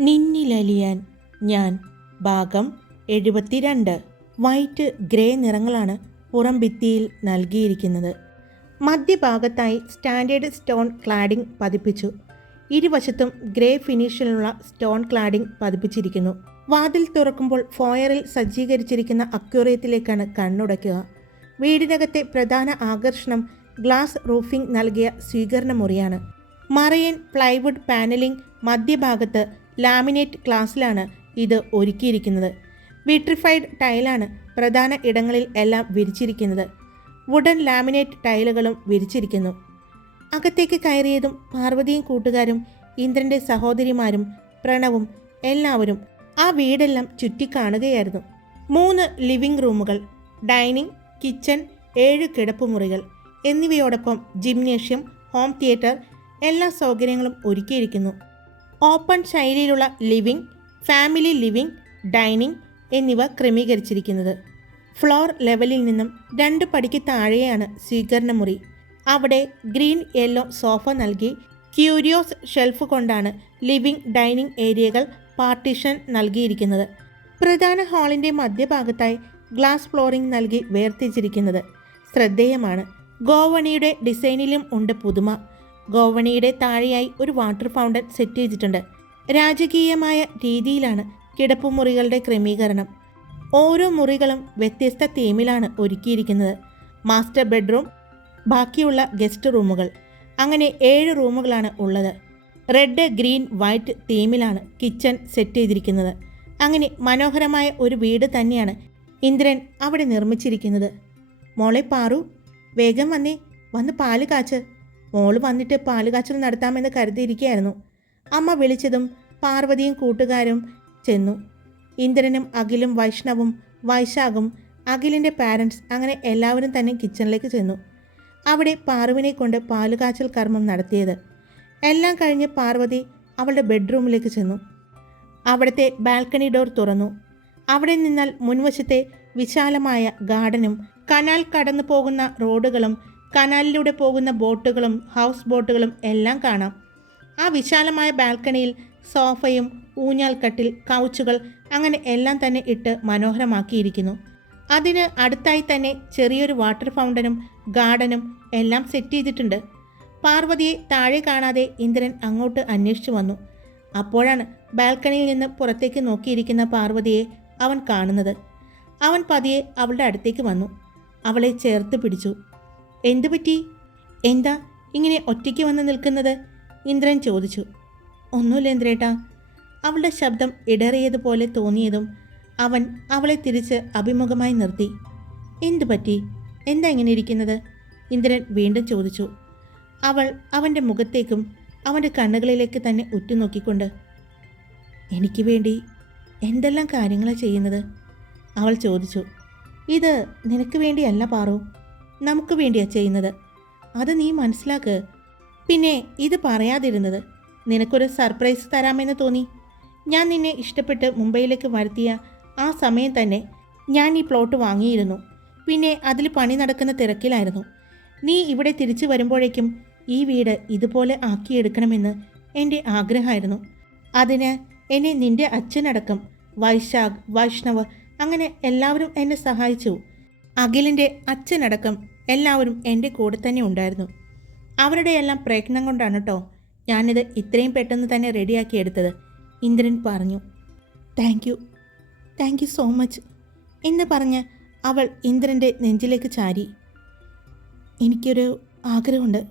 നിന്നിലലിയാൻ. ഞാൻ. ഭാഗം എഴുപത്തിരണ്ട്. വൈറ്റ് ഗ്രേ നിറങ്ങളാണ് പുറം ഭിത്തിയിൽ നൽകിയിരിക്കുന്നത്. മധ്യഭാഗത്തായി സ്റ്റാൻഡേർഡ് സ്റ്റോൺ ക്ലാഡിംഗ് പതിപ്പിച്ചു. ഇരുവശത്തും ഗ്രേ ഫിനിഷിലുള്ള സ്റ്റോൺ ക്ലാഡിംഗ് പതിപ്പിച്ചിരിക്കുന്നു. വാതിൽ തുറക്കുമ്പോൾ ഫോയറിൽ സജ്ജീകരിച്ചിരിക്കുന്ന അക്വേറിയത്തിലേക്കാണ് കണ്ണുടയ്ക്കുക. വീടിനകത്തെ പ്രധാന ആകർഷണം ഗ്ലാസ് റൂഫിംഗ് നൽകിയ സ്വീകരണ മുറിയാണ് മറയൻ പ്ലൈവുഡ് പാനലിംഗ് മധ്യഭാഗത്ത് ലാമിനേറ്റ് ഗ്ലാസ്സിലാണ് ഇത് ഒരുക്കിയിരിക്കുന്നത്. വിട്രിഫൈഡ് ടൈലാണ് പ്രധാന ഇടങ്ങളിൽ എല്ലാം വിരിച്ചിരിക്കുന്നത്. Wooden laminate ടൈലുകളും വിരിച്ചിരിക്കുന്നു. അകത്തേക്ക് കയറിയതും പാർവതിയും കൂട്ടുകാരും ഇന്ദ്രന്റെ സഹോദരിമാരും പ്രണവും എല്ലാവരും ആ വീടെല്ലാം ചുറ്റിക്കാണുകയായിരുന്നു മൂന്ന് ലിവിംഗ് റൂമുകൾ ഡൈനിങ് കിച്ചൺ ഏഴ് കിടപ്പുമുറികൾ എന്നിവയോടൊപ്പം ജിംനേഷ്യം ഹോം തിയേറ്റർ എല്ലാ സൗകര്യങ്ങളും ഒരുക്കിയിരിക്കുന്നു. ഓപ്പൺ ശൈലിയിലുള്ള ലിവിംഗ് ഫാമിലി ലിവിംഗ് ഡൈനിങ് എന്നിവ ക്രമീകരിച്ചിരിക്കുന്നത്. ഫ്ലോർ ലെവലിൽ നിന്നും രണ്ട് പടിക്ക് താഴെയാണ് സ്വീകരണ മുറി. അവിടെ ഗ്രീൻ യെല്ലോ സോഫ നൽകി ക്യൂരിയോസ് ഷെൽഫ് കൊണ്ടാണ് ലിവിംഗ് ഡൈനിങ് ഏരിയകൾ പാർട്ടീഷൻ നൽകിയിരിക്കുന്നത്. പ്രധാന ഹാളിന്റെ മധ്യഭാഗത്തായി ഗ്ലാസ് ഫ്ലോറിംഗ് നൽകി വേർതിരിച്ചിരിക്കുന്നത് ശ്രദ്ധേയമാണ്. ഗോവണിയുടെ ഡിസൈനിലും ഉണ്ട് പുതുമ. ഗോവണിയുടെ താഴെയായി ഒരു വാട്ടർ ഫൗണ്ടൻ സെറ്റ് ചെയ്തിട്ടുണ്ട്. രാജകീയമായ രീതിയിലാണ് കിടപ്പുമുറികളുടെ ക്രമീകരണം. ഓരോ മുറികളും വ്യത്യസ്ത തീമിലാണ് ഒരുക്കിയിരിക്കുന്നത്. മാസ്റ്റർ ബെഡ്റൂം ബാക്കിയുള്ള ഗസ്റ്റ് റൂമുകൾ. അങ്ങനെ ഏഴ് റൂമുകളാണ് ഉള്ളത്. റെഡ് ഗ്രീൻ വൈറ്റ് തീമിലാണ് കിച്ചൺ സെറ്റ് ചെയ്തിരിക്കുന്നത്. അങ്ങനെ മനോഹരമായ ഒരു വീട് തന്നെയാണ് ഇന്ദ്രൻ അവിടെ നിർമ്മിച്ചിരിക്കുന്നത്. മോളെ പാറു വേഗം വന്നേ. വന്ന് പാൽ കാച്ച്. മോൾ വന്നിട്ട് പാൽ കാച്ചൽ നടത്താമെന്ന് കരുതിയിരിക്കുകയായിരുന്നു. അമ്മ വിളിച്ചതും പാർവതിയും കൂട്ടുകാരും ചെന്നു. ഇന്ദ്രനും അഖിലും വൈഷ്ണവും വൈശാഖും അഖിലിന്റെ പാരൻസ് അങ്ങനെ എല്ലാവരും തന്നെ കിച്ചണിലേക്ക് ചെന്നു. അവിടെ പാർവിനെ കൊണ്ട് പാലുകാച്ചൽ കർമ്മം നടത്തിയത്. എല്ലാം കഴിഞ്ഞ് പാർവതി അവളുടെ ബെഡ്റൂമിലേക്ക് ചെന്നു. അവിടുത്തെ ബാൽക്കണി ഡോർ തുറന്നു. അവിടെ നിന്നാൽ മുൻവശത്തെ വിശാലമായ ഗാർഡനും കനാൽ കടന്നു പോകുന്ന റോഡുകളും കനാലിലൂടെ പോകുന്ന ബോട്ടുകളും ഹൗസ് ബോട്ടുകളും എല്ലാം കാണാം. ആ വിശാലമായ ബാൽക്കണിയിൽ സോഫയും ഊഞ്ഞാൽക്കട്ടിൽ കൗച്ചുകൾ അങ്ങനെ എല്ലാം തന്നെ ഇട്ട് മനോഹരമാക്കിയിരിക്കുന്നു. അതിന് അടുത്തായി തന്നെ ചെറിയൊരു വാട്ടർ ഫൗണ്ടനും ഗാർഡനും എല്ലാം സെറ്റ് ചെയ്തിട്ടുണ്ട്. പാർവതിയെ താഴെ കാണാതെ ഇന്ദ്രൻ അങ്ങോട്ട് അന്വേഷിച്ചു വന്നു. അപ്പോഴാണ് ബാൽക്കണിയിൽ നിന്ന് പുറത്തേക്ക് നോക്കിയിരിക്കുന്ന പാർവതിയെ അവൻ കാണുന്നത്. അവൻ പതിയെ അവളുടെ അടുത്തേക്ക് വന്നു. അവളെ ചേർത്ത് പിടിച്ചു. എന്തു പറ്റി? എന്താ ഇങ്ങനെ ഒറ്റയ്ക്ക് വന്ന് നിൽക്കുന്നത്? ഇന്ദ്രൻ ചോദിച്ചു. ഒന്നുമില്ല ഇന്ദ്രേട്ടാ. അവളുടെ ശബ്ദം ഇടറിയതുപോലെ തോന്നിയതും അവൻ അവളെ തിരിച്ച് അഭിമുഖമായി നിർത്തി. എന്തു പറ്റി? എന്താ ഇങ്ങനെ ഇരിക്കുന്നത്? ഇന്ദ്രൻ വീണ്ടും ചോദിച്ചു. അവൾ അവന്റെ മുഖത്തേക്കും അവന്റെ കണ്ണുകളിലേക്ക് തന്നെ ഉറ്റുനോക്കിക്കൊണ്ട് എനിക്ക് വേണ്ടി എന്തെല്ലാം കാര്യങ്ങളാണ് ചെയ്യുന്നത്? അവൾ ചോദിച്ചു. ഇത് നിനക്ക് വേണ്ടിയല്ല പാറു. നമുക്ക് വേണ്ടിയാ ചെയ്യുന്നത്. അത് നീ മനസ്സിലാക്ക്. പിന്നെ ഇത് പറയാതിരുന്നത് നിനക്കൊരു സർപ്രൈസ് തരാമെന്ന് തോന്നി. ഞാൻ നിന്നെ ഇഷ്ടപ്പെട്ട് മുംബൈയിലേക്ക് വരുത്തിയ ആ സമയം തന്നെ ഞാൻ ഈ പ്ലോട്ട് വാങ്ങിയിരുന്നു. പിന്നെ അതിൽ പണി നടക്കുന്ന തിരക്കിലായിരുന്നു. നീ ഇവിടെ തിരിച്ചു വരുമ്പോഴേക്കും ഈ വീട് ഇതുപോലെ ആക്കിയെടുക്കണമെന്ന് എന്റെ ആഗ്രഹമായിരുന്നു. അതിന് എന്നെ നിന്റെ അച്ഛനടക്കം വൈശാഖ് വൈഷ്ണവ് അങ്ങനെ എല്ലാവരും എന്നെ സഹായിച്ചു. അഖിലിന്റെ അച്ഛനടക്കം എല്ലാവരും എന്റെ കൂടെ തന്നെ ഉണ്ടായിരുന്നു. അവരുടെ എല്ലാം പ്രയത്നം കൊണ്ടാണ് കേട്ടോ ഞാനിത് ഇത്രയും പെട്ടെന്ന് തന്നെ റെഡിയാക്കി എടുത്തത്. ഇന്ദ്രൻ പറഞ്ഞു thank you thank you so much എന്ന് പറഞ്ഞ് അവൾ ഇന്ദ്രന്റെ നെഞ്ചിലേക്ക് ചാരി. എനിക്കൊരു ആഗ്രഹമുണ്ട്.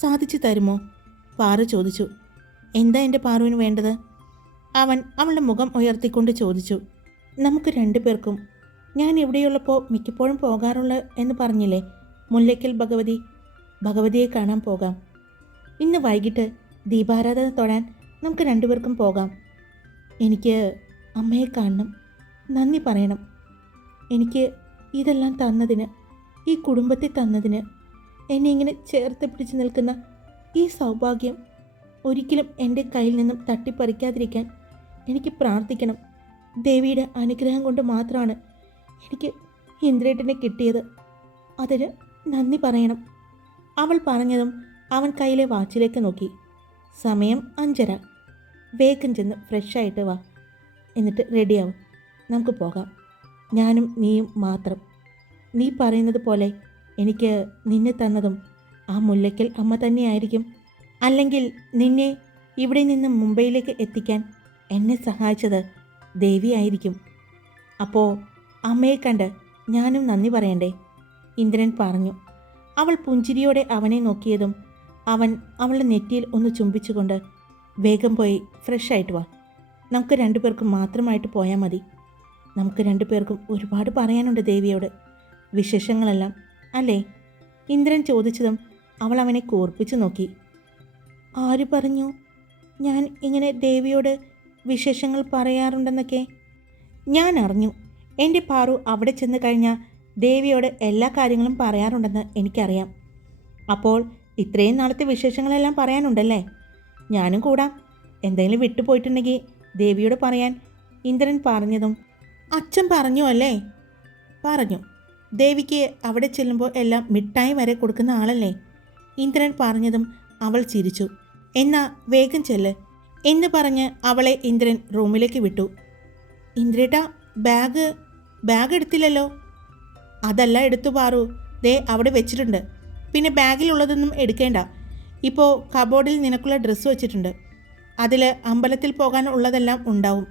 സാധിച്ചു തരുമോ? പാറു ചോദിച്ചു. എന്താ എന്റെ പാറുവിന് വേണ്ടത്? അവൻ അവളുടെ മുഖം ഉയർത്തിക്കൊണ്ട് ചോദിച്ചു. നമുക്ക് രണ്ടുപേർക്കും ഞാൻ ഇവിടെയുള്ളപ്പോൾ മിക്കപ്പോഴും പോകാറുള്ള എന്ന് പറഞ്ഞില്ലേ? മുല്ലയ്ക്കൽ ഭഗവതി. ഭഗവതിയെ കാണാൻ പോകാം. ഇന്ന് വൈകിട്ട് ദീപാരാധന തൊടാൻ നമുക്ക് രണ്ടുപേർക്കും പോകാം. എനിക്ക് അമ്മയെ കാണണം. നന്ദി പറയണം. എനിക്ക് ഇതെല്ലാം തന്നതിന് ഈ കുടുംബത്തെ തന്നതിന് എന്നെ ഇങ്ങനെ ചേർത്ത് പിടിച്ച് നിൽക്കുന്ന ഈ സൗഭാഗ്യം ഒരിക്കലും എന്റെ കയ്യിൽ നിന്നും തട്ടിപ്പറിക്കാതിരിക്കാൻ എനിക്ക് പ്രാർത്ഥിക്കണം. ദേവിയുടെ അനുഗ്രഹം കൊണ്ട് മാത്രമാണ് എനിക്ക് ഇന്ദ്രേട്ടനെ കിട്ടിയത്. അതിന് നന്ദി പറയണം. അവൾ പറഞ്ഞതും അവൻ കയ്യിലെ വാച്ചിലേക്ക് നോക്കി. സമയം അഞ്ചര. വേഗം ചെന്ന് ഫ്രഷായിട്ട് വാ. എന്നിട്ട് റെഡിയാവും നമുക്ക് പോകാം. ഞാനും നീയും മാത്രം. നീ പറയുന്നത് പോലെ എനിക്ക് നിന്നെ തന്നതും ആ മുല്ലയ്ക്കൽ അമ്മ തന്നെയായിരിക്കും. അല്ലെങ്കിൽ നിന്നെ ഇവിടെ നിന്ന് മുംബൈയിലേക്ക് എത്തിക്കാൻ എന്നെ സഹായിച്ചത് ദേവിയായിരിക്കും. അപ്പോൾ അമ്മയെ കണ്ട് ഞാനും നന്ദി പറയണ്ടേ? ഇന്ദ്രൻ പറഞ്ഞു. അവൾ പുഞ്ചിരിയോടെ അവനെ നോക്കിയതും അവൻ അവളുടെ നെറ്റിയിൽ ഒന്ന് ചുംബിച്ചുകൊണ്ട് വേഗം പോയി ഫ്രഷ് ആയിട്ട് വാ. നമുക്ക് രണ്ടുപേർക്കും മാത്രമായിട്ട് പോയാൽ മതി. നമുക്ക് രണ്ടുപേർക്കും ഒരുപാട് പറയാനുണ്ട് ദേവിയോട്. വിശേഷങ്ങളെല്ലാം അല്ലേ? ഇന്ദ്രൻ ചോദിച്ചതും അവൾ അവനെ കോർപ്പിച്ചു നോക്കി. ആര് പറഞ്ഞു? ഞാൻ ഇങ്ങനെ ദേവിയോട് വിശേഷങ്ങൾ പറയാറുണ്ടെന്നൊക്കെ? ഞാൻ അറിഞ്ഞു. എന്റെ പാറു അവിടെ ചെന്ന് കഴിഞ്ഞാൽ ദേവിയോട് എല്ലാ കാര്യങ്ങളും പറയാറുണ്ടെന്ന് എനിക്കറിയാം. അപ്പോൾ ഇത്രയും നാളത്തെ വിശേഷങ്ങളെല്ലാം പറയാനുണ്ടല്ലേ? ഞാനും കൂടാം. എന്തെങ്കിലും വിട്ടുപോയിട്ടുണ്ടെങ്കിൽ ദേവിയോട് പറയാൻ ഇന്ദ്രൻ പറഞ്ഞതും അച്ഛൻ പറഞ്ഞു അല്ലേ? പറഞ്ഞു. ദേവിക്ക് അവിടെ ചെല്ലുമ്പോൾ എല്ലാം മിഠായി വരെ കൊടുക്കുന്ന ആളല്ലേ? ഇന്ദ്രൻ പറഞ്ഞതും അവൾ ചിരിച്ചു. എന്നാ വേഗം ചെല്ല് എന്ന് പറഞ്ഞ് അവളെ ഇന്ദ്രൻ റൂമിലേക്ക് വിട്ടു. ഇന്ദ്രേട്ട ബാഗ് ബാഗ് എടുത്തില്ലല്ലോ? അതല്ല എടുത്തു പാറു. ദേ അവിടെ വെച്ചിട്ടുണ്ട്. പിന്നെ ബാഗിലുള്ളതൊന്നും എടുക്കേണ്ട. ഇപ്പോൾ കബോർഡിൽ നിനക്കുള്ള ഡ്രസ്സ് വെച്ചിട്ടുണ്ട്. അതിൽ അമ്പലത്തിൽ പോകാൻ ഉള്ളതെല്ലാം ഉണ്ടാവും.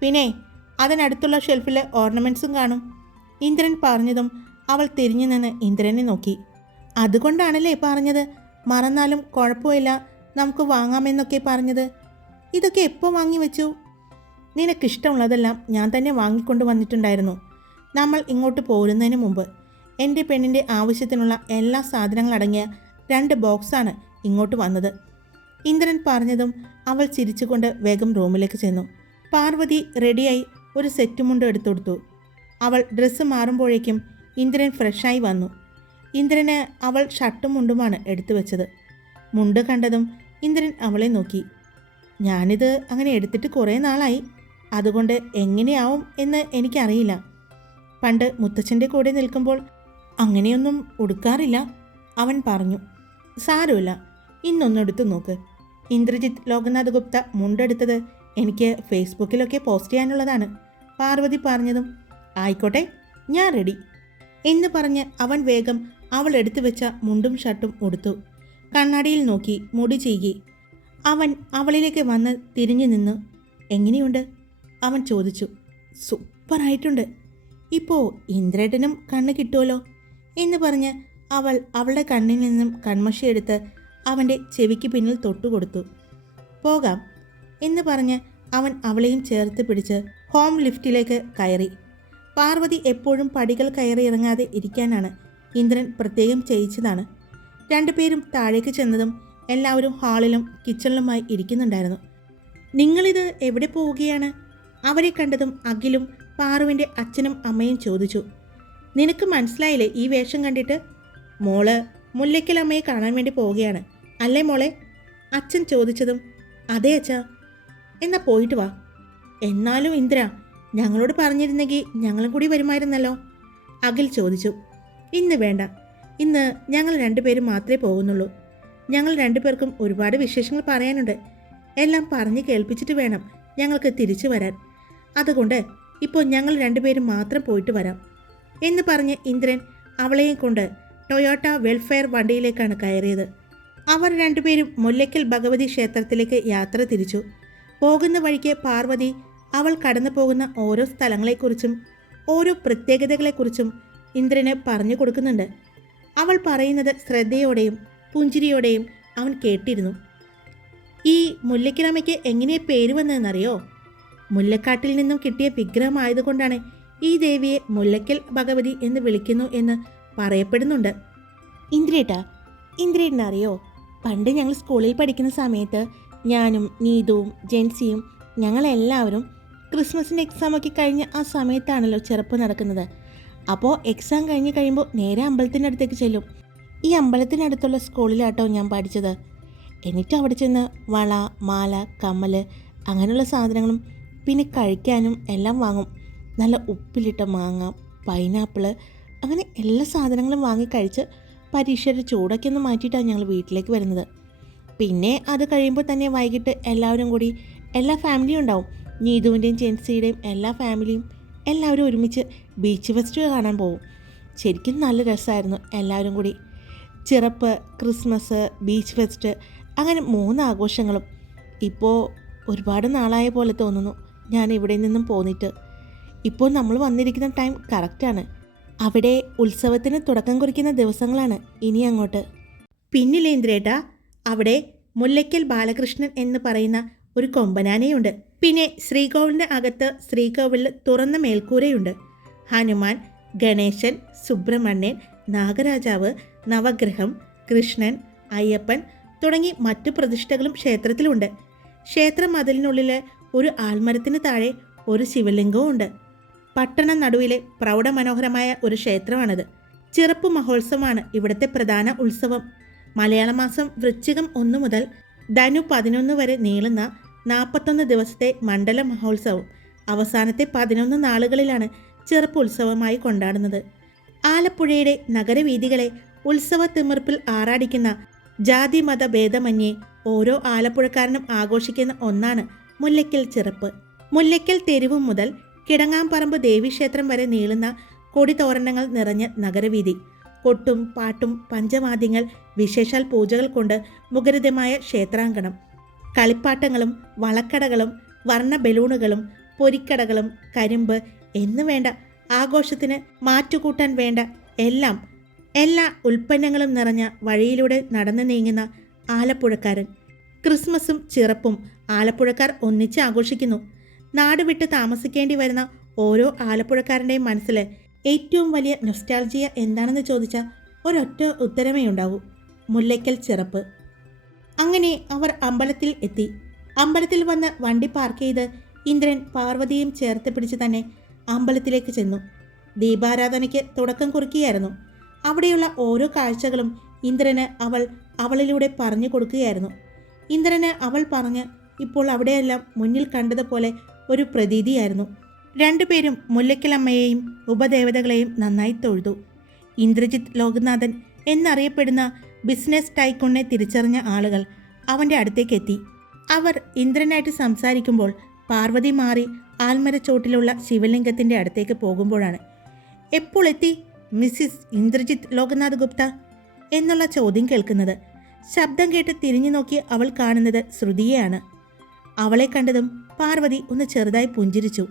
പിന്നെ അതിനടുത്തുള്ള ഷെൽഫിൽ ഓർണമെന്റ്സും കാണും. ഇന്ദ്രൻ പറഞ്ഞതും അവൾ തിരിഞ്ഞു നിന്ന് ഇന്ദ്രനെ നോക്കി. അതുകൊണ്ടാണല്ലേ പറഞ്ഞത്? മറന്നാലും കുഴപ്പമില്ല നമുക്ക് വാങ്ങാമെന്നൊക്കെ പറഞ്ഞത്. ഇതൊക്കെ എപ്പോൾ വാങ്ങി വെച്ചു? നിനക്കിഷ്ടമുള്ളതെല്ലാം ഞാൻ തന്നെ വാങ്ങിക്കൊണ്ട് വന്നിട്ടുണ്ടായിരുന്നു. നമ്മൾ ഇങ്ങോട്ട് പോരുന്നതിന് മുമ്പ് എന്റെ പെണ്ണിന്റെ ആവശ്യത്തിനുള്ള എല്ലാ സാധനങ്ങളടങ്ങിയ രണ്ട് ബോക്സാണ് ഇങ്ങോട്ട് വന്നത്. ഇന്ദ്രൻ പറഞ്ഞതും അവൾ ചിരിച്ചുകൊണ്ട് വേഗം റൂമിലേക്ക് ചെന്നു. പാർവതി റെഡിയായി ഒരു സെറ്റ് മുണ്ട് എടുത്തുകൊടുത്തു. അവൾ ഡ്രസ്സ് മാറുമ്പോഴേക്കും ഇന്ദ്രൻ ഫ്രഷായി വന്നു. ഇന്ദ്രന് അവൾ ഷർട്ടും മുണ്ടുമാണ് എടുത്തു വെച്ചത്. മുണ്ട് കണ്ടതും ഇന്ദ്രൻ അവളെ നോക്കി. ഞാനിത് അങ്ങനെ എടുത്തിട്ട് കുറേ നാളായി. അതുകൊണ്ട് എങ്ങനെയാവും എന്ന് എനിക്കറിയില്ല. പണ്ട് മുത്തച്ഛന്റെ കൂടെ നിൽക്കുമ്പോൾ അങ്ങനെയൊന്നും ഉടുക്കാറില്ല അവൻ പറഞ്ഞു. സാരമില്ല ഇന്നൊന്നെടുത്ത് നോക്ക്. ഇന്ദ്രജിത്ത് ലോകനാഥ് ഗുപ്ത മുണ്ടെടുത്തത് എനിക്ക് ഫേസ്ബുക്കിലൊക്കെ പോസ്റ്റ് ചെയ്യാനുള്ളതാണ്. പാർവതി പറഞ്ഞതും ആയിക്കോട്ടെ ഞാൻ റെഡി. എന്ന് പറഞ്ഞ് അവൻ വേഗം അവൾ എടുത്തു വെച്ച മുണ്ടും ഷർട്ടും ഉടുത്തു. കണ്ണാടിയിൽ നോക്കി മുടി ചെയ്യി അവൻ അവളിലേക്ക് വന്ന് തിരിഞ്ഞു നിന്നു. എങ്ങനെയുണ്ട്? അവൻ ചോദിച്ചു സൂപ്പറായിട്ടുണ്ട്. ഇപ്പോൾ ഇന്ദ്രേട്ടനും കണ്ണ് കിട്ടുമല്ലോ എന്ന് പറഞ്ഞ് അവൾ അവളുടെ കണ്ണിൽ നിന്നും കൺമഷി എടുത്ത് അവന്റെ ചെവിക്ക് പിന്നിൽ തൊട്ടുകൊടുത്തു പോകാം എന്ന് പറഞ്ഞ് അവൻ അവളെയും ചേർത്ത് പിടിച്ച് ഹോം ലിഫ്റ്റിലേക്ക് കയറി. പാർവതി എപ്പോഴും പടികൾ കയറി ഇറങ്ങാതെ ഇരിക്കാനാണ് ഇന്ദ്രൻ പ്രത്യേകം ചെയ്യിച്ചതാണ്. രണ്ടുപേരും താഴേക്ക് ചെന്നതും എല്ലാവരും ഹാളിലും കിച്ചണിലുമായി ഇരിക്കുന്നുണ്ടായിരുന്നു. നിങ്ങളിത് എവിടെ പോവുകയാണ്? അവരെ കണ്ടതും അഖിലും പാറുവിന്റെ അച്ഛനും അമ്മയും ചോദിച്ചു നിനക്ക് മനസ്സിലായില്ലേ ഈ വേഷം കണ്ടിട്ട്? മോൾ മുല്ലയ്ക്കൽ അമ്മയെ കാണാൻ വേണ്ടി പോവുകയാണ് അല്ലേ മോളെ? അച്ഛൻ ചോദിച്ചതും അതെ അച്ഛാ എന്നാ പോയിട്ട് വാ. എന്നാലും ഇന്ദ്ര ഞങ്ങളോട് പറഞ്ഞിരുന്നെങ്കിൽ ഞങ്ങളും കൂടി വരുമായിരുന്നല്ലോ? അഖിൽ ചോദിച്ചു ഇന്ന് വേണ്ട ഇന്ന് ഞങ്ങൾ രണ്ടുപേരും മാത്രമേ പോകുന്നുള്ളൂ. ഞങ്ങൾ രണ്ടുപേർക്കും ഒരുപാട് വിശേഷങ്ങൾ പറയാനുണ്ട്. എല്ലാം പറഞ്ഞ് കേൾപ്പിച്ചിട്ട് വേണം ഞങ്ങൾക്ക് തിരിച്ചു വരാൻ. അതുകൊണ്ട് ഇപ്പോൾ ഞങ്ങൾ രണ്ടുപേരും മാത്രം പോയിട്ട് വരാം എന്ന് പറഞ്ഞ് ഇന്ദ്രൻ അവളെയും കൊണ്ട് ടൊയോട്ട വെൽഫെയർ വണ്ടിയിലേക്കാണ് കയറിയത്. അവർ രണ്ടുപേരും മുല്ലയ്ക്കൽ ഭഗവതി ക്ഷേത്രത്തിലേക്ക് യാത്ര തിരിച്ചു. പോകുന്ന വഴിക്ക് പാർവതി അവൾ കടന്നു പോകുന്ന ഓരോ സ്ഥലങ്ങളെക്കുറിച്ചും ഓരോ പ്രത്യേകതകളെക്കുറിച്ചും ഇന്ദ്രന് പറഞ്ഞു കൊടുക്കുന്നുണ്ട്. അവൾ പറയുന്നത് ശ്രദ്ധയോടെയും പുഞ്ചിരിയോടെയും അവൻ കേട്ടിരുന്നു. ഈ മുല്ലയ്ക്കലമ്മയ്ക്ക് എങ്ങനെയാണ് പേര് വന്നതെന്നറിയോ? മുല്ലക്കാട്ടിൽ നിന്നും കിട്ടിയ വിഗ്രഹമായതുകൊണ്ടാണ് ഈ ദേവിയെ മുല്ലക്കൽ ഭഗവതി എന്ന് വിളിക്കുന്നു എന്ന് പറയപ്പെടുന്നുണ്ട്. ഇന്ദ്രേട്ടാ ഇന്ദ്രേട്ടനറിയോ? പണ്ട് ഞങ്ങൾ സ്കൂളിൽ പഠിക്കുന്ന സമയത്ത് ഞാനും നീതുവും ജെൻസിയും ഞങ്ങളെല്ലാവരും ക്രിസ്മസിന്റെ എക്സാമൊക്കെ കഴിഞ്ഞ് ആ സമയത്താണല്ലോ ചെറുപ്പം നടക്കുന്നത്. അപ്പോൾ എക്സാം കഴിഞ്ഞ് കഴിയുമ്പോൾ നേരെ അമ്പലത്തിന്റെ അടുത്തേക്ക് ചെല്ലും. ഈ അമ്പലത്തിനടുത്തുള്ള സ്കൂളിലാട്ടോ ഞാൻ പഠിച്ചത്. എന്നിട്ട് അവിടെ ചെന്ന് വള മാല കമ്മൽ അങ്ങനെയുള്ള സാധനങ്ങളും പിന്നെ കഴിക്കാനും എല്ലാം വാങ്ങും. നല്ല ഉപ്പിലിട്ട മാങ്ങ പൈനാപ്പിൾ അങ്ങനെ എല്ലാ സാധനങ്ങളും വാങ്ങി കഴിച്ച് പരീക്ഷയുടെ ചൂടൊക്കെ ഒന്ന് മാറ്റിയിട്ടാണ് ഞങ്ങൾ വീട്ടിലേക്ക് വരുന്നത്. പിന്നെ അത് കഴിയുമ്പോൾ തന്നെ വൈകിട്ട് എല്ലാവരും കൂടി എല്ലാ ഫാമിലിയും ഉണ്ടാവും. നീതുവിന്റെയും ജെൻസിയുടെയും എല്ലാ ഫാമിലിയും എല്ലാവരും ഒരുമിച്ച് ബീച്ച് ഫെസ്റ്റ് കാണാൻ പോകും. ശരിക്കും നല്ല രസമായിരുന്നു എല്ലാവരും കൂടി. ചിറപ്പ് ക്രിസ്മസ് ബീച്ച് ഫെസ്റ്റ് അങ്ങനെ മൂന്ന് ആഘോഷങ്ങളും. ഇപ്പോൾ ഒരുപാട് നാളായ പോലെ തോന്നുന്നു. ഞാൻ ഇവിടെ നിന്നും പോന്നിട്ട്. ഇപ്പോൾ നമ്മൾ വന്നിരിക്കുന്ന ടൈം കറക്റ്റാണ് അവിടെ ഉത്സവത്തിന് തുടക്കം കുറിക്കുന്ന ദിവസങ്ങളാണ്. ഇനി അങ്ങോട്ട്. പിന്നിലേന്ദ്രേട്ട അവിടെ മുല്ലയ്ക്കൽ ബാലകൃഷ്ണൻ എന്ന് പറയുന്ന ഒരു കൊമ്പനാനയുണ്ട്. പിന്നെ ശ്രീകോവിലിന്റെ അകത്ത് ശ്രീകോവിലിൽ തുറന്ന മേൽക്കൂരയുണ്ട്. ഹനുമാൻ ഗണേശൻ സുബ്രഹ്മണ്യൻ നാഗരാജാവ് നവഗ്രഹം കൃഷ്ണൻ അയ്യപ്പൻ തുടങ്ങി മറ്റു പ്രതിഷ്ഠകളും ക്ഷേത്രത്തിലുണ്ട്. ക്ഷേത്രം മതിലിനുള്ളിൽ ഒരു ആൽമരത്തിന് താഴെ ഒരു ശിവലിംഗവും ഉണ്ട്. പട്ടണ നടുവിലെ പ്രൗഢമനോഹരമായ ഒരു ക്ഷേത്രമാണിത്. ചെറുപ്പ് മഹോത്സവമാണ് ഇവിടുത്തെ പ്രധാന ഉത്സവം. മലയാള മാസം വൃശ്ചികം ഒന്നു മുതൽ ധനു പതിനൊന്ന് വരെ നീളുന്ന നാൽപ്പത്തൊന്ന് ദിവസത്തെ മണ്ഡല മഹോത്സവം അവസാനത്തെ പതിനൊന്ന് നാളുകളിലാണ് ചെറുപ്പ് ഉത്സവമായി കൊണ്ടാടുന്നത്. ആലപ്പുഴയുടെ നഗരവീഥികളെ ഉത്സവ തിമിർപ്പിൽ ആറാടിക്കുന്ന ജാതി മത ഭേദമന്യേ ഓരോ ആലപ്പുഴക്കാരനും ആഘോഷിക്കുന്ന ഒന്നാണ് മുല്ലയ്ക്കൽ ചെറുപ്പ്. മുല്ലയ്ക്കൽ തെരുവ് മുതൽ കിടങ്ങാംപറമ്പ് ദേവീക്ഷേത്രം വരെ നീളുന്ന കൊടിതോരണങ്ങൾ നിറഞ്ഞ നഗരവീതി. കൊട്ടും പാട്ടും പഞ്ചവാദ്യങ്ങൾ വിശേഷാൽ പൂജകൾ കൊണ്ട് മുഖരിതമായ ക്ഷേത്രാങ്കണം. കളിപ്പാട്ടങ്ങളും വളക്കടകളും വർണ ബലൂണുകളും പൊരിക്കടകളും കരിമ്പ് എന്നു വേണ്ട ആഘോഷത്തിന് മാറ്റുകൂട്ടാൻ വേണ്ട എല്ലാം എല്ലാ ഉൽപ്പന്നങ്ങളും നിറഞ്ഞ വഴിയിലൂടെ നടന്നു നീങ്ങുന്ന ആലപ്പുഴക്കാരൻ. ക്രിസ്മസും ചിറപ്പും ആലപ്പുഴക്കാർ ഒന്നിച്ച് ആഘോഷിക്കുന്നു. നാട് വിട്ട് താമസിക്കേണ്ടി വരുന്ന ഓരോ ആലപ്പുഴക്കാരന്റെയും മനസ്സിൽ ഏറ്റവും വലിയ നൊസ്റ്റാൾജിയ എന്താണെന്ന് ചോദിച്ചാൽ ഒരൊറ്റ ഉത്തരമേ ഉണ്ടാവൂ. മുല്ലയ്ക്കൽ ചിറപ്പ്. അങ്ങനെ അവർ അമ്പലത്തിൽ എത്തി. അമ്പലത്തിൽ വന്ന് വണ്ടി പാർക്ക് ചെയ്ത് ഇന്ദ്രൻ പാർവതിയും ചേർത്ത് പിടിച്ച് തന്നെ അമ്പലത്തിലേക്ക് ചെന്നു. ദീപാരാധനയ്ക്ക് തുടക്കം കുറിക്കുകയായിരുന്നു. അവിടെയുള്ള ഓരോ കാഴ്ചകളും ഇന്ദ്രന് അവൾ അവളിലൂടെ പറഞ്ഞു കൊടുക്കുകയായിരുന്നു. ഇന്ദ്രന് അവൾ പറഞ്ഞ് ഇപ്പോൾ അവിടെയെല്ലാം മുന്നിൽ കണ്ടതുപോലെ ഒരു പ്രതീതിയായിരുന്നു. രണ്ടുപേരും മുല്ലയ്ക്കലമ്മയെയും ഉപദേവതകളെയും നന്നായി തൊഴുതു. ഇന്ദ്രജിത്ത് ലോകനാഥൻ എന്നറിയപ്പെടുന്ന ബിസിനസ് ടൈക്കുണ്ണെ തിരിച്ചറിഞ്ഞ ആളുകൾ അവന്റെ അടുത്തേക്ക് എത്തി അവർ ഇന്ദ്രനായിട്ട് സംസാരിക്കുമ്പോൾ പാർവതി മാറി ആൽമരച്ചോട്ടിലുള്ള ശിവലിംഗത്തിന്റെ അടുത്തേക്ക് പോകുമ്പോഴാണ്. എപ്പോൾ എത്തി മിസ്സിസ് ഇന്ദ്രജിത്ത് ലോകനാഥ് ഗുപ്ത എന്നുള്ള ചോദ്യം കേൾക്കുന്നത് ശബ്ദം കേട്ട് തിരിഞ്ഞു നോക്കി അവൾ കാണുന്നത് ശ്രുതിയെയാണ്. അവളെ കണ്ടതും പാർവതി ഒന്ന് ചെറുതായി പുഞ്ചിരിച്ചു.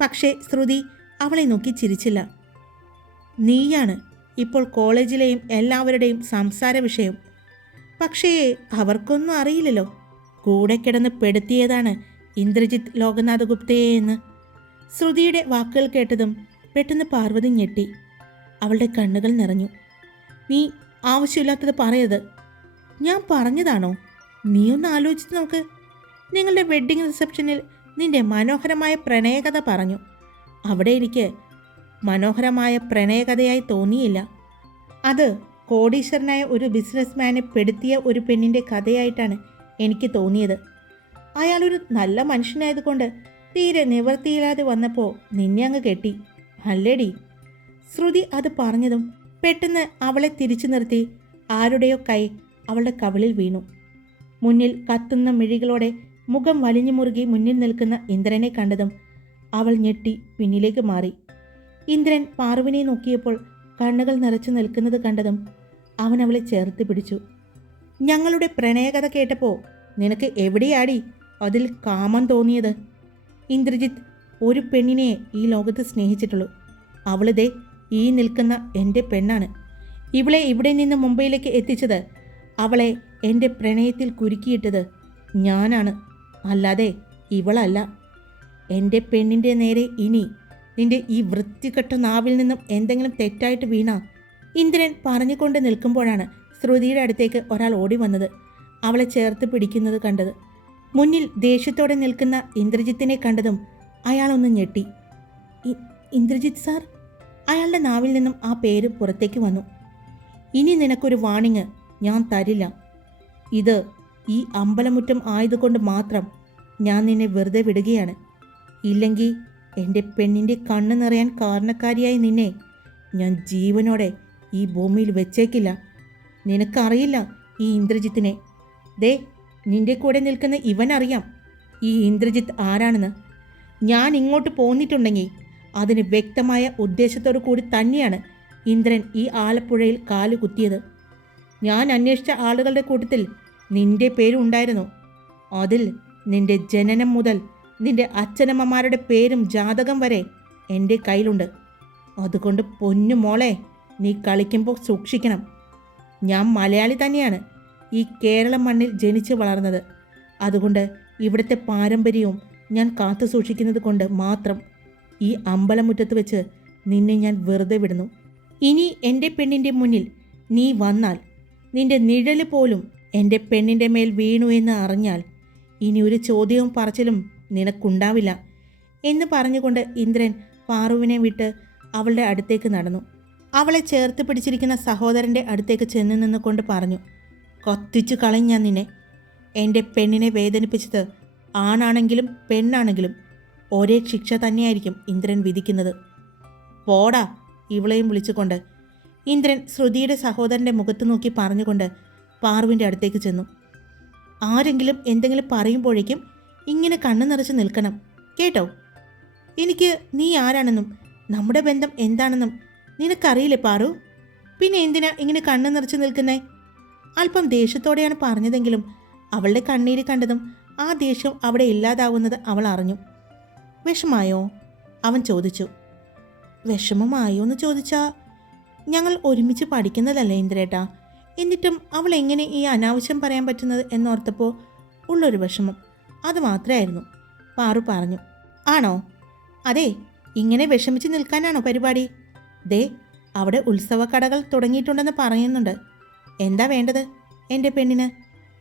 പക്ഷേ ശ്രുതി അവളെ നോക്കി ചിരിച്ചില്ല. നീയാണ് ഇപ്പോൾ കോളേജിലെയും എല്ലാവരുടെയും സംസാര വിഷയം. പക്ഷേ അവർക്കൊന്നും അറിയില്ലല്ലോ. കൂടെ കിടന്ന് പെടുത്തിയതാണ് ഇന്ദ്രജിത്ത് ലോകനാഥ് ഗുപ്തയെ എന്ന് ശ്രുതിയുടെ വാക്കുകൾ കേട്ടതും പെട്ടെന്ന് പാർവതി ഞെട്ടി. അവളുടെ കണ്ണുകൾ നിറഞ്ഞു. നീ ആവശ്യമില്ലാത്തത് പറയരുത്. ഞാൻ പറഞ്ഞതാണോ? നീ ഒന്ന് ആലോചിച്ച് നോക്ക്. നിങ്ങളുടെ വെഡ്ഡിംഗ് റിസപ്ഷനിൽ നിന്റെ മനോഹരമായ പ്രണയകഥ പറഞ്ഞു. അവിടെ എനിക്ക് മനോഹരമായ പ്രണയകഥയായി തോന്നിയില്ല. അത് കോടീശ്വരനായ ഒരു ബിസിനസ്മാനെ പെടുത്തിയ ഒരു പെണ്ണിന്റെ കഥയായിട്ടാണ് എനിക്ക് തോന്നിയത്. അയാളൊരു നല്ല മനുഷ്യനായതുകൊണ്ട് തീരെ നിവർത്തിയില്ലാതെ വന്നപ്പോൾ നിന്നെ അങ്ങ് കെട്ടി. അല്ലേടി? ശ്രുതി അത് പറഞ്ഞതും പെട്ടെന്ന് അവളെ തിരിച്ചു നിർത്തി. ആരുടെയോ കൈ അവളുടെ കവിളിൽ വീണു. മുന്നിൽ കത്തുന്ന മിഴികളോടെ മുഖം വലിഞ്ഞു മുറുകി മുന്നിൽ നിൽക്കുന്ന ഇന്ദ്രനെ കണ്ടതും അവൾ ഞെട്ടി പിന്നിലേക്ക് മാറി. ഇന്ദ്രൻ പാർവിനെ നോക്കിയപ്പോൾ കണ്ണുകൾ നിറച്ചു നിൽക്കുന്നത് കണ്ടതും അവൻ അവളെ ചേർത്ത് പിടിച്ചു. ഞങ്ങളുടെ പ്രണയകഥ കേട്ടപ്പോൾ നിനക്ക് എവിടെയാടി അതിൽ കാമം തോന്നിയത്? ഇന്ദ്രജിത്ത് ഒരു പെണ്ണിനെ ഈ ലോകത്ത് സ്നേഹിച്ചിട്ടുള്ളൂ. അവളിതേ ഈ നിൽക്കുന്ന എന്റെ പെണ്ണാണ്. ഇവളെ ഇവിടെ നിന്ന് മുംബൈയിലേക്ക് എത്തിച്ചത് അവളെ എന്റെ പ്രണയത്തിൽ കുരുക്കിയിട്ടത് ഞാനാണ്. അല്ലാതെ ഇവളല്ല. എന്റെ പെണ്ണിന്റെ നേരെ ഇനി നിന്റെ ഈ വൃത്തികെട്ട നാവിൽ നിന്നും എന്തെങ്കിലും തെറ്റായിട്ട് വീണ ഇന്ദ്രൻ പറഞ്ഞുകൊണ്ട് നിൽക്കുമ്പോഴാണ് ശ്രുതിയുടെ അടുത്തേക്ക് ഒരാൾ ഓടി വന്നത്. അവളെ ചേർത്ത് പിടിക്കുന്നത് കണ്ടത്. മുന്നിൽ ദേഷ്യത്തോടെ നിൽക്കുന്ന ഇന്ദ്രജിത്തിനെ കണ്ടതും അയാളൊന്ന് ഞെട്ടി. ഇന്ദ്രജിത്ത് സാർ അയാളുടെ നാവിൽ നിന്നും ആ പേര് പുറത്തേക്ക് വന്നു. ഇനി നിനക്കൊരു വാണിങ് ഞാൻ തരില്ല. ഇത് ഈ അമ്പലമുറ്റം ആയതുകൊണ്ട് മാത്രം ഞാൻ നിന്നെ വെറുതെ വിടുകയാണ്. ഇല്ലെങ്കിൽ എന്റെ പെണ്ണിന്റെ കണ്ണ് നിറയാൻ കാരണക്കാരിയായി നിന്നെ ഞാൻ ജീവനോടെ ഈ ഭൂമിയിൽ വെച്ചേക്കില്ല. നിനക്കറിയില്ല ഈ ഇന്ദ്രജിത്തിനെ. ദേ നിന്റെ കൂടെ നിൽക്കുന്ന ഇവനറിയാം ഈ ഇന്ദ്രജിത്ത് ആരാണെന്ന്. ഞാൻ ഇങ്ങോട്ട് പോന്നിട്ടുണ്ടെങ്കിൽ അതിന് വ്യക്തമായ ഉദ്ദേശത്തോടു കൂടി തന്നെയാണ് ഇന്ദ്രൻ ഈ ആലപ്പുഴയിൽ കാൽ കുത്തിയത് ഞാൻ അന്വേഷിച്ച ആളുകളുടെ കൂട്ടത്തിൽ നിന്റെ പേരുണ്ടായിരുന്നു അതിൽ നിന്റെ ജനനം മുതൽ നിന്റെ അച്ഛനമ്മമാരുടെ പേരും ജാതകം വരെ എന്റെ കയ്യിലുണ്ട്. അതുകൊണ്ട് പൊന്നു മോളെ നീ കളിക്കുമ്പോൾ സൂക്ഷിക്കണം. ഞാൻ മലയാളി തന്നെയാണ് ഈ കേരള മണ്ണിൽ ജനിച്ചു വളർന്നത്. അതുകൊണ്ട് ഇവിടുത്തെ പാരമ്പര്യവും ഞാൻ കാത്തു സൂക്ഷിക്കുന്നത് കൊണ്ട് മാത്രം ഈ അമ്പലമുറ്റത്ത് വെച്ച് നിന്നെ ഞാൻ വെറുതെ വിടുന്നു. ഇനി എന്റെ പെണ്ണിന്റെ മുന്നിൽ നീ വന്നാൽ നിന്റെ നിഴൽ പോലും എന്റെ പെണ്ണിന്റെ മേൽ വീണു എന്ന് അറിഞ്ഞാൽ ഇനി ഒരു ചോദ്യവും പറച്ചിലും നിനക്കുണ്ടാവില്ല എന്ന് പറഞ്ഞുകൊണ്ട് ഇന്ദ്രൻ പാറുവിനെ വിട്ട് അവളുടെ അടുത്തേക്ക് നടന്നു. അവളെ ചേർത്ത് പിടിച്ചിരിക്കുന്ന സഹോദരന്റെ അടുത്തേക്ക് ചെന്ന് നിന്നുകൊണ്ട് പറഞ്ഞു കൊത്തിച്ചു കളഞ്ഞ ഞാൻ നിന്നെ. എന്റെ പെണ്ണിനെ വേദനിപ്പിച്ചത് ആണാണെങ്കിലും പെണ്ണാണെങ്കിലും ഒരേ ശിക്ഷ തന്നെയായിരിക്കും ഇന്ദ്രൻ വിധിക്കുന്നത്. പോടാ ഇവളെയും വിളിച്ചുകൊണ്ട് ഇന്ദ്രൻ ശ്രുതിയുടെ സഹോദരന്റെ മുഖത്ത് നോക്കി പറഞ്ഞുകൊണ്ട് പാർവിന്റെ അടുത്തേക്ക് ചെന്നു. ആരെങ്കിലും എന്തെങ്കിലും പറയുമ്പോഴേക്കും ഇങ്ങനെ കണ്ണു നിറച്ച് നിൽക്കണം. കേട്ടോ? എനിക്ക് നീ ആരാണെന്നും നമ്മുടെ ബന്ധം എന്താണെന്നും നിനക്കറിയില്ലേ പാറു? പിന്നെ എന്തിനാ ഇങ്ങനെ കണ്ണു നിറച്ച് നിൽക്കുന്നേ? അല്പം ദേഷ്യത്തോടെയാണ് പറഞ്ഞതെങ്കിലും അവളുടെ കണ്ണീര് കണ്ടതും ആ ദേഷ്യം അവിടെ ഇല്ലാതാവുന്നത് അവൾ അറിഞ്ഞു. വിഷമായോ? അവൻ ചോദിച്ചു. വിഷമമായോ എന്ന് ചോദിച്ചാ ഞങ്ങൾ ഒരുമിച്ച് പഠിക്കുന്നതല്ലേ ഇന്ദ്രേട്ടാ? എന്നിട്ടും അവൾ എങ്ങനെ ഈ അനാവശ്യം പറയാൻ പറ്റുന്നത് എന്നോർത്തപ്പോൾ ഉള്ളൊരു വിഷമം. അത് മാത്രമായിരുന്നു. പാറു പറഞ്ഞു ആണോ? അതെ ഇങ്ങനെ വിഷമിച്ച് നിൽക്കാനാണോ പരിപാടി? ദേ അവിടെ ഉത്സവക്കടകൾ തുടങ്ങിയിട്ടുണ്ടെന്ന് പറയുന്നുണ്ട്. എന്താ വേണ്ടത്? എന്റെ പെണ്ണിന്?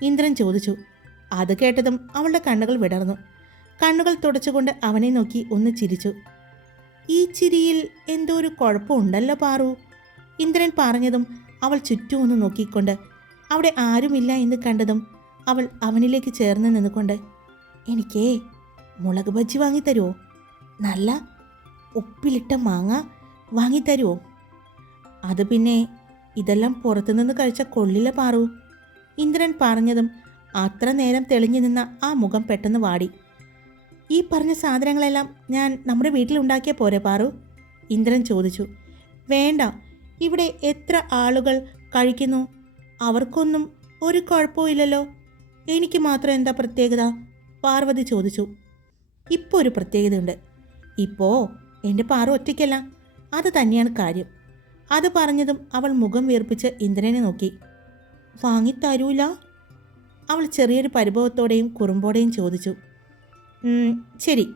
ഇന്ദ്രൻ ചോദിച്ചു. അത് കേട്ടതും അവളുടെ കണ്ണുകൾ വിടർന്നു. കണ്ണുകൾ തുടച്ചുകൊണ്ട് അവനെ നോക്കി ഒന്ന് ചിരിച്ചു. ഈ ചിരിയിൽ എന്തോ ഒരു കുഴപ്പമുണ്ടല്ലോ പാറു. ഇന്ദ്രൻ പറഞ്ഞതും അവൾ ചുറ്റും ഒന്ന് നോക്കിക്കൊണ്ട് അവിടെ ആരുമില്ല എന്ന് കണ്ടതും അവൾ അവനിലേക്ക് ചേർന്ന് നിന്നുകൊണ്ട് എനിക്കേ മുളക് ബജ്ജി വാങ്ങിത്തരുമോ നല്ല ഉപ്പിലിട്ട മാങ്ങ വാങ്ങിത്തരുമോ അത് പിന്നെ ഇതെല്ലാം പുറത്തുനിന്ന് കഴിച്ച കൊള്ളില്ല പാറു. ഇന്ദ്രൻ പറഞ്ഞതും അത്ര നേരം തെളിഞ്ഞു നിന്ന ആ മുഖം പെട്ടെന്ന് വാടി. ഈ പറഞ്ഞ സാധനങ്ങളെല്ലാം ഞാൻ നമ്മുടെ വീട്ടിലുണ്ടാക്കിയ പോരെ പാറു? ഇന്ദ്രൻ ചോദിച്ചു. വേണ്ട ഇവിടെ എത്ര ആളുകൾ കഴിക്കുന്നു? അവർക്കൊന്നും ഒരു കുഴപ്പമില്ലല്ലോ എനിക്ക് മാത്രം എന്താ പ്രത്യേകത? പാർവതി ചോദിച്ചു. ഇപ്പോൾ ഒരു പ്രത്യേകതയുണ്ട്. ഇപ്പോൾ എന്റെ പാറ ഒറ്റയ്ക്കല്ല. അത് തന്നെയാണ് കാര്യം. അത് പറഞ്ഞതും അവൾ മുഖം വീർപ്പിച്ച് ഇന്ദ്രനെ നോക്കി. വാങ്ങിത്തരൂല? അവൾ ചെറിയൊരു പരിഭവത്തോടെയും കുറുമ്പോടെയും ചോദിച്ചു. "ഉം, ശരി.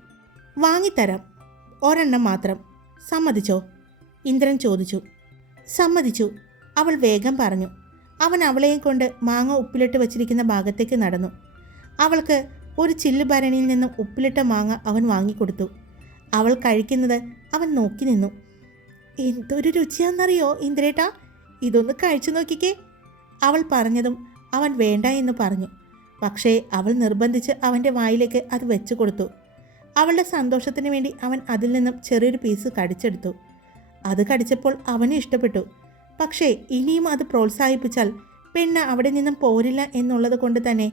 വാങ്ങിത്തരാം. ഒരെണ്ണം മാത്രം. സമ്മതിച്ചോ? ഇന്ദ്രൻ ചോദിച്ചു. സമ്മതിച്ചു. അവൾ വേഗം പറഞ്ഞു. അവൻ അവളെയും കൊണ്ട് മാങ്ങ ഉപ്പിലിട്ട് വച്ചിരിക്കുന്ന ഭാഗത്തേക്ക് നടന്നു. അവൾക്ക് ഒരു ചില്ല് ഭരണിയിൽ നിന്നും ഉപ്പിലിട്ട മാങ്ങ അവൻ വാങ്ങിക്കൊടുത്തു. അവൾ കഴിക്കുന്നത് അവൻ നോക്കി നിന്നു. എന്തൊരു രുചിയാണെന്നറിയോ ഇന്ദ്രേട്ടാ? ഇതൊന്ന് കഴിച്ചു നോക്കിക്കേ. അവൾ പറഞ്ഞതും അവൻ വേണ്ട എന്ന് പറഞ്ഞു. പക്ഷേ അവൾ നിർബന്ധിച്ച് അവന്റെ വായിലേക്ക് അത് വെച്ചു കൊടുത്തു. അവളുടെ സന്തോഷത്തിന് വേണ്ടി അവൻ അതിൽ നിന്നും ചെറിയൊരു പീസ് കടിച്ചെടുത്തു. അത് കടിച്ചപ്പോൾ അവന് ഇഷ്ടപ്പെട്ടു. പക്ഷേ ഇനിയും അത് പ്രോത്സാഹിപ്പിച്ചാൽ പെണ്ണ് അവിടെ നിന്നും പോരില്ല എന്നുള്ളത് കൊണ്ട് തന്നെ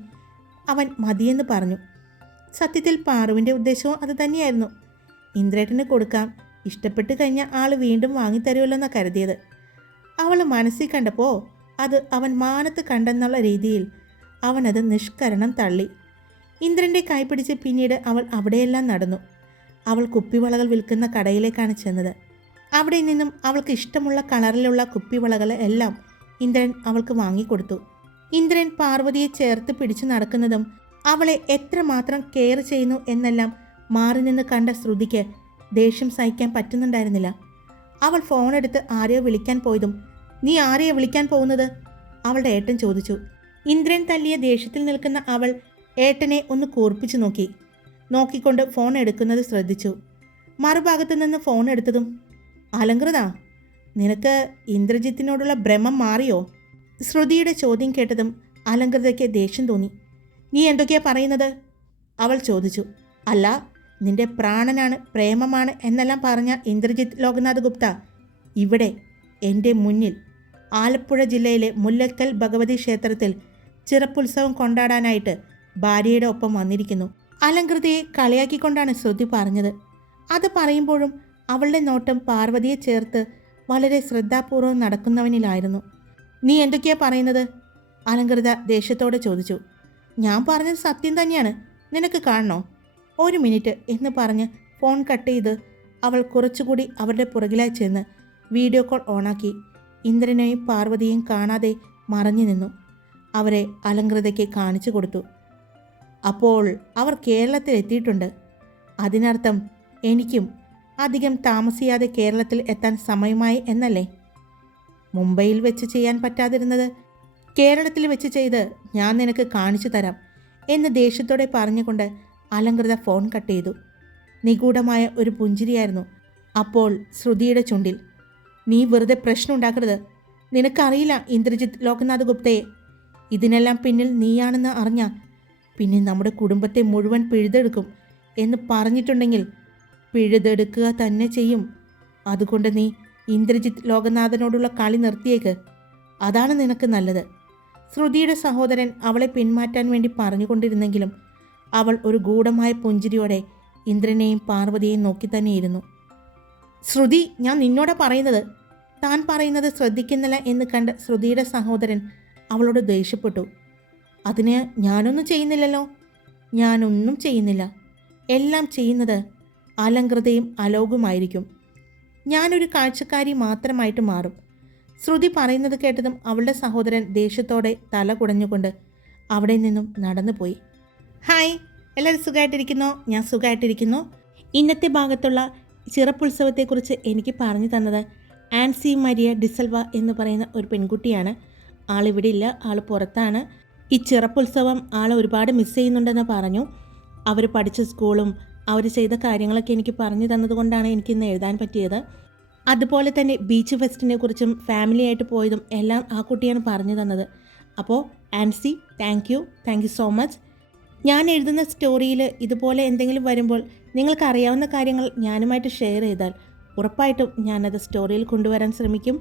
അവൻ മതിയെന്ന് പറഞ്ഞു. സത്യത്തിൽ പാറുവിന്റെ ഉദ്ദേശവും അത് തന്നെയായിരുന്നു. ഇന്ദ്രേട്ടന് കൊടുക്കാം. ഇഷ്ടപ്പെട്ട് കഴിഞ്ഞാൽ ആൾ വീണ്ടും വാങ്ങിത്തരുമല്ലോ കരുതിയത്. അവൾ മനസ്സിൽ കണ്ടപ്പോൾ അത് അവൻ മാനത്ത് കണ്ടെന്നുള്ള രീതിയിൽ അവനത് നിഷ്കരണം തള്ളി. ഇന്ദ്രന്റെ കൈ പിടിച്ച് പിന്നീട് അവൾ അവിടെയെല്ലാം നടന്നു. അവൾ കുപ്പിവളകൾ വിൽക്കുന്ന കടയിലേക്കാണ് ചെന്നത്. അവിടെ നിന്നും അവൾക്ക് ഇഷ്ടമുള്ള കളറിലുള്ള കുപ്പിവളകൾ എല്ലാം ഇന്ദ്രൻ അവൾക്ക് വാങ്ങിക്കൊടുത്തു. ഇന്ദ്രൻ പാർവതിയെ ചേർത്ത് പിടിച്ചു നടക്കുന്നതും അവളെ എത്രമാത്രം കെയർ ചെയ്യുന്നു എന്നെല്ലാം മാറി നിന്ന് കണ്ട ശ്രുതിക്ക് ദേഷ്യം സഹിക്കാൻ പറ്റുന്നുണ്ടായിരുന്നില്ല. അവൾ ഫോണെടുത്ത് ആരെയോ വിളിക്കാൻ പോയതും നീ ആരെയോ വിളിക്കാൻ പോകുന്നത്? അവളുടെ ഏട്ടൻ ചോദിച്ചു. ഇന്ദ്രൻ തല്ലിയ ദേഷ്യത്തിൽ നിൽക്കുന്ന അവൾ ഏട്ടനെ ഒന്ന് കൂർപ്പിച്ചു നോക്കി. നോക്കിക്കൊണ്ട് ഫോൺ എടുക്കുന്നത് ശ്രദ്ധിച്ചു. മറുഭാഗത്തു നിന്ന് ഫോൺ എടുത്തതും അലങ്കൃത നിനക്ക് ഇന്ദ്രജിത്തിനോടുള്ള ഭ്രമം മാറിയോ? ശ്രുതിയുടെ ചോദ്യം കേട്ടതും അലങ്കൃതയ്ക്ക് ദേഷ്യം തോന്നി. നീ എന്തൊക്കെയാ പറയുന്നത്? അവൾ ചോദിച്ചു. അല്ല നിന്റെ പ്രാണനാണ് പ്രേമമാണ് എന്നെല്ലാം പറഞ്ഞ ഇന്ദ്രജിത്ത് ലോകനാഥ് ഗുപ്ത. ഇവിടെ എന്റെ മുന്നിൽ ആലപ്പുഴ ജില്ലയിലെ മുല്ലക്കൽ ഭഗവതി ക്ഷേത്രത്തിൽ ചിറപ്പുത്സവം കൊണ്ടാടാനായിട്ട് ഭാര്യയുടെ ഒപ്പം വന്നിരിക്കുന്നു. അലങ്കൃതയെ കളിയാക്കിക്കൊണ്ടാണ് ശ്രുതി പറഞ്ഞത്. അത് പറയുമ്പോഴും അവളുടെ നോട്ടം പാർവതിയെ ചേർത്ത് വളരെ ശ്രദ്ധാപൂർവം നടക്കുന്നവനിലായിരുന്നു. നീ എന്തൊക്കെയാ പറയുന്നത്? അലങ്കൃത ദേഷ്യത്തോടെ ചോദിച്ചു. ഞാൻ പറഞ്ഞത് സത്യം തന്നെയാണ്. നിനക്ക് കാണണോ? ഒരു മിനിറ്റ് എന്ന് പറഞ്ഞ് ഫോൺ കട്ട് ചെയ്ത് അവൾ കുറച്ചുകൂടി അവരുടെ പുറകിലായി ചെന്ന് വീഡിയോ കോൾ ഓണാക്കി. ഇന്ദ്രനെയും പാർവതിയെയും കാണാതെ മറഞ്ഞു നിന്നു. അവരെ അലങ്കൃതയ്ക്ക് കാണിച്ചു കൊടുത്തു. അപ്പോൾ അവർ കേരളത്തിൽ എത്തിയിട്ടുണ്ട് അതിനർത്ഥം എനിക്കും അധികം താമസിയാതെ കേരളത്തിൽ എത്താൻ സമയമായി എന്നല്ലേ? മുംബൈയിൽ വെച്ച് ചെയ്യാൻ പറ്റാതിരുന്നത്? കേരളത്തിൽ വെച്ച് ചെയ്ത് ഞാൻ നിനക്ക് കാണിച്ചു തരാം എന്ന് ദേഷ്യത്തോടെ പറഞ്ഞുകൊണ്ട് അലങ്കൃത ഫോൺ കട്ട് ചെയ്തു. നിഗൂഢമായ ഒരു പുഞ്ചിരിയായിരുന്നു. അപ്പോൾ ശ്രുതിയുടെ ചുണ്ടിൽ നീ വെറുതെ പ്രശ്നം ഉണ്ടാക്കരുത്. നിനക്കറിയില്ല ഇന്ദ്രജിത്ത് ലോക്നാഥ് ഗുപ്തയെ. ഇതിനെല്ലാം പിന്നിൽ നീയാണെന്ന് അറിഞ്ഞാൽ പിന്നെ നമ്മുടെ കുടുംബത്തെ മുഴുവൻ പിഴുതെടുക്കും എന്ന് പറഞ്ഞിട്ടുണ്ടെങ്കിൽ പിഴുതെടുക്കുക തന്നെ ചെയ്യും. അതുകൊണ്ട് നീ ഇന്ദ്രജിത്ത് ലോകനാഥനോടുള്ള കളി നിർത്തിയേക്ക്. അതാണ് നിനക്ക് നല്ലത്. ശ്രുതിയുടെ സഹോദരൻ അവളെ പിന്മാറ്റാൻ വേണ്ടി പറഞ്ഞുകൊണ്ടിരുന്നെങ്കിലും അവൾ ഒരു ഗൂഢമായ പുഞ്ചിരിയോടെ ഇന്ദ്രനെയും പാർവതിയെയും നോക്കി തന്നെയിരുന്നു. ശ്രുതി ഞാൻ നിന്നോടാ പറയുന്നത്. താൻ പറയുന്നത് ശ്രദ്ധിക്കുന്നില്ല എന്ന് കണ്ട് ശ്രുതിയുടെ സഹോദരൻ അവളോട് ദേഷ്യപ്പെട്ടു. അതിന് ഞാനൊന്നും ചെയ്യുന്നില്ലല്ലോ. ഞാനൊന്നും ചെയ്യുന്നില്ല. എല്ലാം ചെയ്യുന്നത് അലങ്കൃതയും അലോകുമായിരിക്കും. ഞാനൊരു കാഴ്ചക്കാരി മാത്രമായിട്ട് മാറും. ശ്രുതി പറയുന്നത് കേട്ടതും അവളുടെ സഹോദരൻ ദേഷ്യത്തോടെ തല കുടഞ്ഞുകൊണ്ട് അവിടെ നിന്നും നടന്നുപോയി. ഹായ് എല്ലാവരും സുഖമായിട്ടിരിക്കുന്നു? ഞാൻ സുഖമായിട്ടിരിക്കുന്നു. ഇന്നത്തെ ഭാഗത്തുള്ള ചിറപ്പുത്സവത്തെക്കുറിച്ച് എനിക്ക് പറഞ്ഞു തന്നത് ആൻസി മരിയ ഡിസൽവ എന്ന് പറയുന്ന ഒരു പെൺകുട്ടിയാണ്. ആളിവിടെ ഇല്ല ആൾ പുറത്താണ്. ഈ ചിറപ്പുത്സവം ആൾ ഒരുപാട് മിസ് ചെയ്യുന്നുണ്ടെന്ന് പറഞ്ഞു. അവർ പഠിച്ച സ്കൂളും അവർ ചെയ്ത കാര്യങ്ങളൊക്കെ എനിക്ക് പറഞ്ഞു തന്നതുകൊണ്ടാണ് എനിക്ക് എനിക്കിന്ന് എഴുതാൻ പറ്റിയത്. അതുപോലെ തന്നെ ബീച്ച് ഫെസ്റ്റിനെ കുറിച്ചും ഫാമിലിയായിട്ട് പോയതും എല്ലാം ആ കുട്ടിയാണ് പറഞ്ഞു തന്നത്. അപ്പോൾ Ancy thank you thank you so much ഞാൻ എഴുതുന്ന സ്റ്റോറിയിൽ ഇതുപോലെ എന്തെങ്കിലും വരുമ്പോൾ നിങ്ങൾക്ക് അറിയാവുന്ന കാര്യങ്ങൾ ഞാനുമായിട്ട് ഷെയർ ചെയ്താൽ ഉറപ്പായിട്ടും ഞാനത് സ്റ്റോറിയിൽ കൊണ്ടുവരാൻ ശ്രമിക്കും.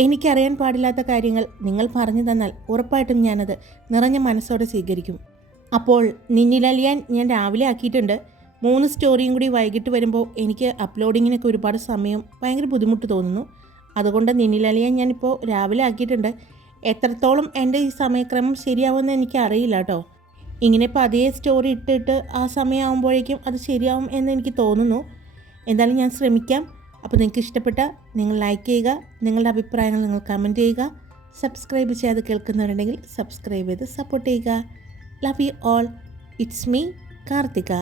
എനിക്കറിയാൻ പാടില്ലാത്ത കാര്യങ്ങൾ നിങ്ങൾ പറഞ്ഞു തന്നാൽ ഉറപ്പായിട്ടും ഞാനത് നിറഞ്ഞ മനസ്സോടെ സ്വീകരിക്കും. അപ്പോൾ നിന്നിലലിയാൻ ഞാൻ രാവിലെ ആക്കിയിട്ടുണ്ട്. മൂന്ന് സ്റ്റോറിയും കൂടി വൈകിട്ട് വരുമ്പോൾ എനിക്ക് അപ്ലോഡിങ്ങിനൊക്കെ ഒരുപാട് സമയം ഭയങ്കര ബുദ്ധിമുട്ട് തോന്നുന്നു. അതുകൊണ്ട് നിന്നിലലിയാൻ ഞാനിപ്പോൾ രാവിലെ ആക്കിയിട്ടുണ്ട്. എത്രത്തോളം എന്റെ ഈ സമയക്രമം ശരിയാവുമെന്ന് എനിക്ക് അറിയില്ല കേട്ടോ. ഇങ്ങനെ പതിയെ സ്റ്റോറി ഇട്ടിട്ട് ആ സമയമാകുമ്പോഴേക്കും അത് ശരിയാവും എന്ന് എനിക്ക് തോന്നുന്നു. എന്തായാലും ഞാൻ ശ്രമിക്കാം. അപ്പോൾ നിങ്ങൾക്ക് ഇഷ്ടപ്പെട്ട നിങ്ങൾ ലൈക്ക് ചെയ്യുക നിങ്ങളുടെ അഭിപ്രായങ്ങൾ നിങ്ങൾ കമന്റ് ചെയ്യുക. സബ്സ്ക്രൈബ് ചെയ്യാതെ കേൾക്കുന്നവരുണ്ടെങ്കിൽ സബ്സ്ക്രൈബ് ചെയ്ത് സപ്പോർട്ട് ചെയ്യുക. Love you all it's me Karthika.